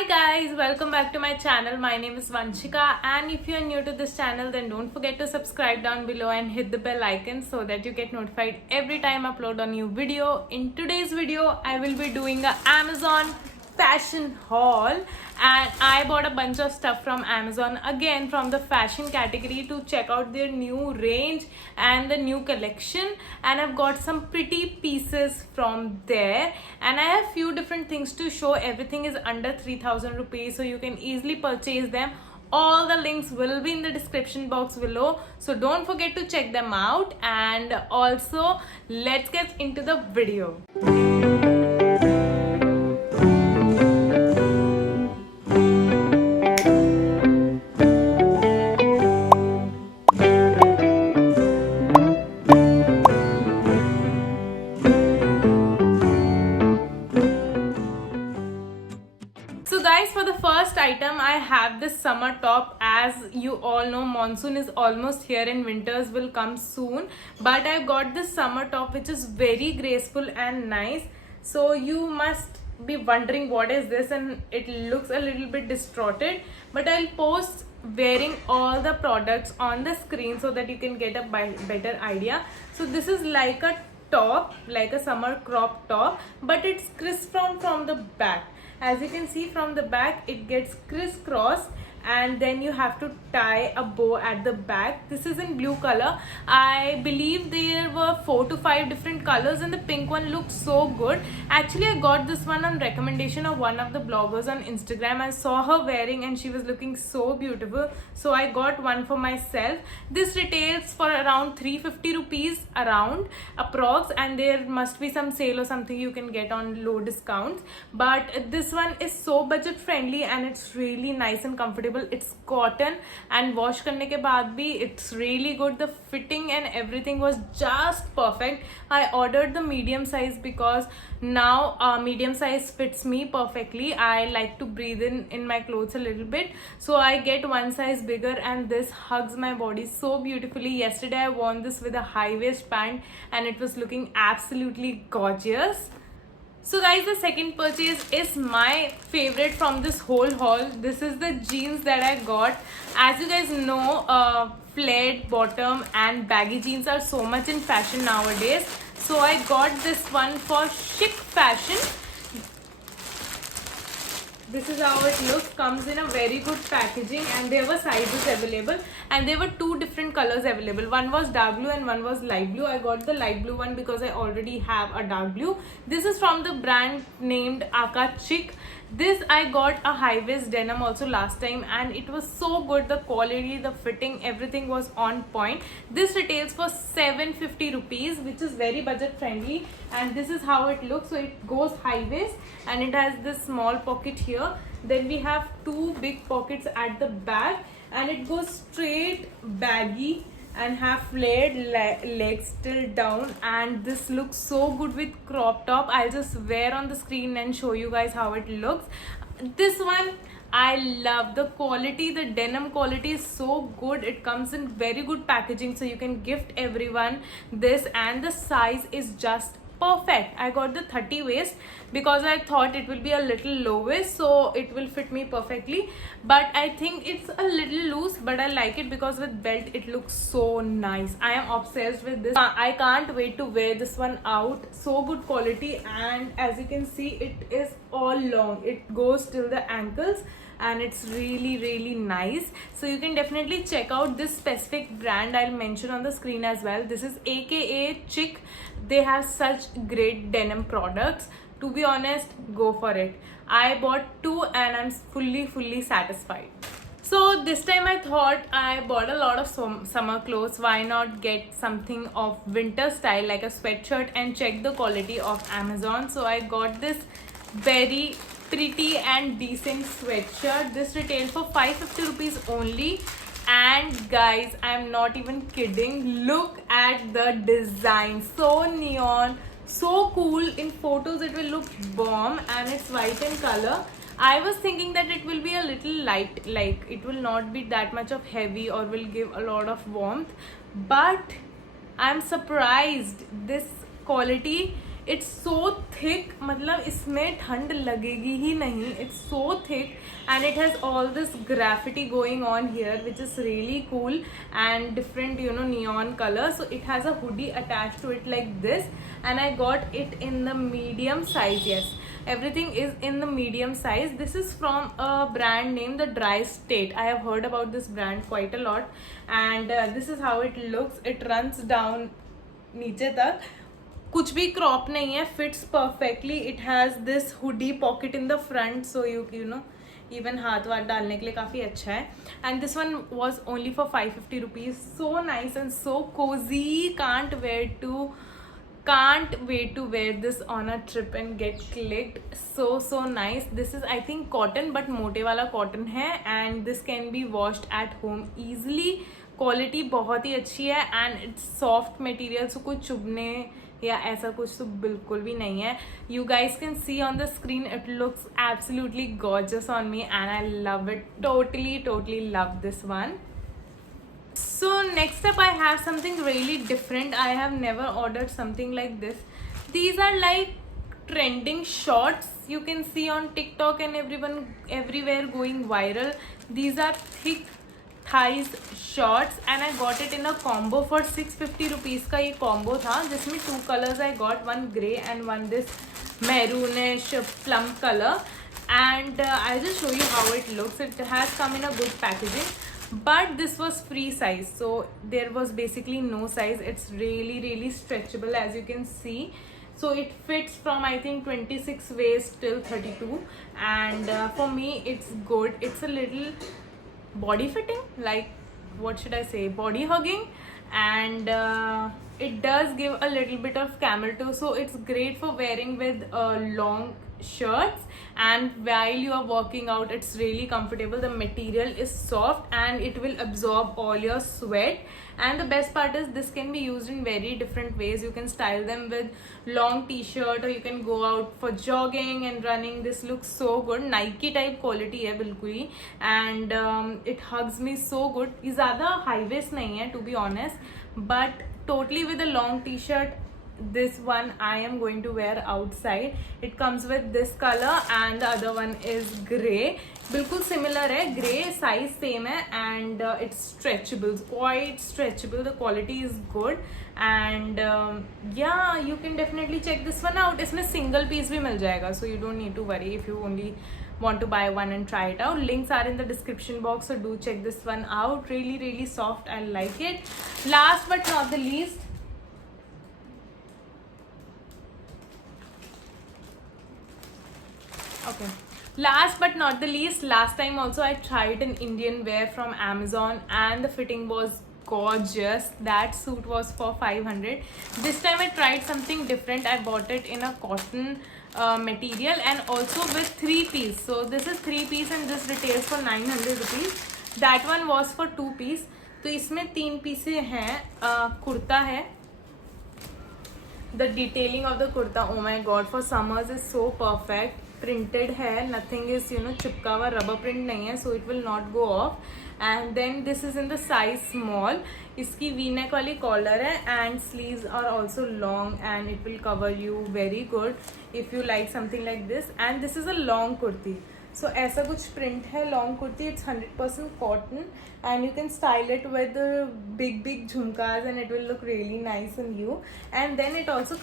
Hi guys, welcome back to my channel. My name is Vanshika, and if you are new to this channel then don't forget to subscribe down below and hit the bell icon so that you get notified every time I upload a new video. In today's video I will be doing a Amazon fashion haul, and I bought a bunch of stuff from Amazon again from the fashion category to check out their new range and the new collection, and I've got some pretty pieces from there, and I have few different things to show. Everything is under 3000 rupees, so you can easily purchase them. All the links will be in the description box below, so don't forget to check them out. And also let's get into the video. So guys, for the first item I have this summer top. As you all know, monsoon is almost here and winters will come soon, but I got this summer top which is very graceful and nice. So you must be wondering what is this, and it looks a little bit distorted, but I'll post wearing all the products on the screen so that you can get a better idea. So this is like a top, like a summer crop top, but it's crisp from the back. As you can see from the back, it gets crisscrossed, and then you have to tie a bow at the back. This is in blue color. I believe there were 4 to 5 different colors, and the pink one looked so good. Actually, I got this one on recommendation of one of the bloggers on Instagram. I saw her wearing and she was looking so beautiful, so I got one for myself. This retails for around 350 rupees around approx, and there must be some sale or something you can get on low discounts, but this one is so budget friendly and it's really nice and comfortable. It's cotton, and wash करने के बाद भी it's really good. The fitting and everything was just perfect. I ordered the medium size because now medium size fits me perfectly. I like to breathe in my clothes a little bit, so I get one size bigger, and this hugs my body so beautifully. Yesterday I worn this with a high waist pant and it was looking absolutely gorgeous. So guys, the second purchase is my favorite from this whole haul. This is the jeans that I got. As you guys know, flared bottom and baggy jeans are so much in fashion nowadays. So I got this one for chic fashion. This is how it looks. Comes in a very good packaging, and there were sizes available, and there were 2 different colors available. One was dark blue and one was light blue. I got the light blue one because I already have a dark blue. This is from the brand named Aka Chic. This I got a high waist denim also last time, and it was so good. The quality, the fitting, everything was on point. This retails for 750 rupees, which is very budget friendly, and this is how it looks. So it goes high waist and it has this small pocket here. Then we have 2 big pockets at the back, and it goes straight baggy and have flared legs till down, and this looks so good with crop top. I'll just wear on the screen and show you guys how it looks. This one I love. The quality, the denim quality is so good. It comes in very good packaging, so you can gift everyone this, and the size is just perfect. I got the 30 waist because I thought it will be a little low waist, so it will fit me perfectly, but I think it's a little loose, but I like it because with belt it looks so nice. I am obsessed with this. I can't wait to wear this one out. So good quality, and as you can see, it is all long. It goes till the ankles, and it's really nice. So you can definitely check out this specific brand. I'll mention on the screen as well. This is aka Chic. They have such great denim products. To be honest, go for it. I bought 2 and I'm fully satisfied. So this time I thought I bought a lot of summer clothes. Why not get something of winter style like a sweatshirt and check the quality of Amazon. So I got this very pretty and decent sweatshirt. This retailed for 550 rupees only, and guys, I'm not even kidding. Look at the design. So neon, so cool. In photos it will look bomb, and it's white in color. I was thinking that it will be a little light, like it will not be that much of heavy or will give a lot of warmth, but I'm surprised. This quality it's so thick, मतलब इसमें ठंड लगेगी ही नहीं. It's so thick and it has all this graffiti going on here which is really cool and different, you know, neon color. So it has a hoodie attached to it like this, and I got it in the medium size. Yes, everything is in the medium size. This is from a brand named the Dry State. I have heard about this brand quite a lot, and this is how it looks. It runs down नीचे तक, कुछ भी crop नहीं है, fits perfectly. It has this hoodie pocket in the front, so you know even हाथ वाथ डालने के लिए काफ़ी अच्छा है. And this one was only for 550 rupees. So nice and so cosy. Can't wait to wear this on a trip and get clicked. So nice. This is I think cotton, but मोटे वाला cotton है, and this can be washed at home easily. Quality बहुत ही अच्छी है and it's soft material, सो कुछ चुभने या ऐसा कुछ तो बिल्कुल भी नहीं है. You guys can see on the screen, it looks absolutely gorgeous on me and I love it. Totally love this one. So next up I have something really different. I have never ordered something like this. These are like trending shorts you can see on TikTok and everywhere going viral. These are thick thighs shorts and I got it in a combo for 650 rupees का ये combo था, जिसमें 2 colors I got, one grey and one this maroonish plum color. And I'll just show you how it looks. It has come in a good packaging, but this was free size, so there was basically no size. It's really stretchable, as you can see. So it fits from I think 26 waist till 32, and for me it's good. It's a little body fitting, like what should I say, body hugging, and it does give a little bit of camel toe, so it's great for wearing with long shirts, and while you are working out it's really comfortable. The material is soft and it will absorb all your sweat, and the best part is this can be used in very different ways. You can style them with long t-shirt, or you can go out for jogging and running. This looks so good. Nike type quality है बिल्कुल ही, and it hugs me so good. ये ज़्यादा high waist नहीं है to be honest, but totally with a long t-shirt. This one I am going to wear outside. It comes with this color and the other one is grey. बिल्कुल similar है, grey size same है, and it's stretchable, quite stretchable. The quality is good, and yeah, you can definitely check this one out. इसमें single piece भी मिल जाएगा, so you don't need to worry if you only want to buy one and try it out. Links are in the description box, so do check this one out. Really soft. I like it. Last but not the least, okay, last but not the least, last time also I tried an Indian wear from Amazon and the fitting was gorgeous. That suit was for 500. This time I tried something different. I bought it in a cotton material and also with 3-piece. So this is 3-piece and this retails for 900 rupees. That one was for 2-piece. तो इसमें 3 पीसे हैं. कुर्ता है. The detailing of the kurta, oh my god, for summers is so perfect. Printed है, nothing is चिपका हुआ, rubber print नहीं है, so it will not go off. And then this is in the size small. इसकी V-neck वाली collar है and sleeves are also long and it will cover you very good if you like something like this. And this is a long kurti. So ऐसा कुछ print है long kurti. It's 100% cotton and you can style it with big झुमकास and it will look really nice on you. And then it also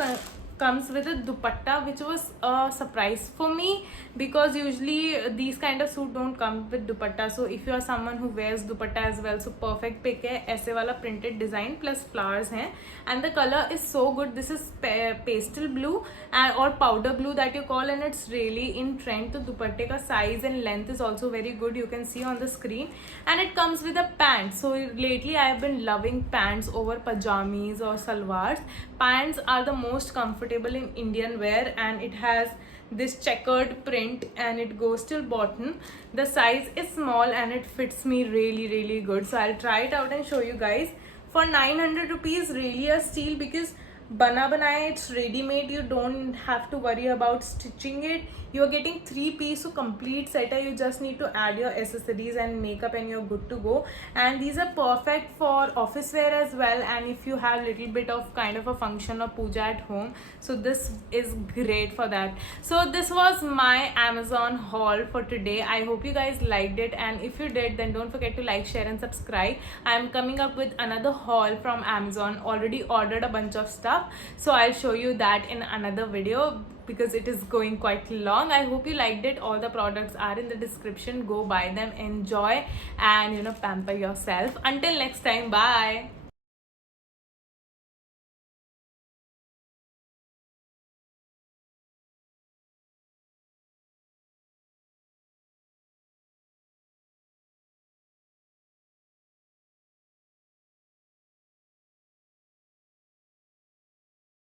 comes with a dupatta, which was a surprise for me because usually these kind of suit don't come with dupatta. So if you are someone who wears dupatta as well, so perfect pick है. ऐसे वाला printed design plus flowers हैं and the color is so good. This is pastel blue or powder blue that you call, and it's really in trend. तो दुपट्टे का size and length is also very good. You can see on the screen, and it comes with a pant. So lately I have been loving pants over pajamas or salwars. Pants are the most comfortable in Indian wear, and it has this checkered print and it goes till bottom. The size is small and it fits me really good. So I'll try it out and show you guys. For 900 rupees, really a steal because bana banaya, it's ready made. You don't have to worry about stitching it. You are getting 3 piece, so complete set. You just need to add your accessories and makeup and you're good to go. And these are perfect for office wear as well, and if you have little bit of kind of a function or puja at home, so this is great for that. So this was my Amazon haul for today. I hope you guys liked it, and if you did, then don't forget to like, share and subscribe. I'm coming up with another haul from Amazon. Already ordered a bunch of stuff, so I'll show you that in another video because it is going quite long. I hope you liked it. All the products are in the description. Go buy them, enjoy, and pamper yourself. Until next time, bye.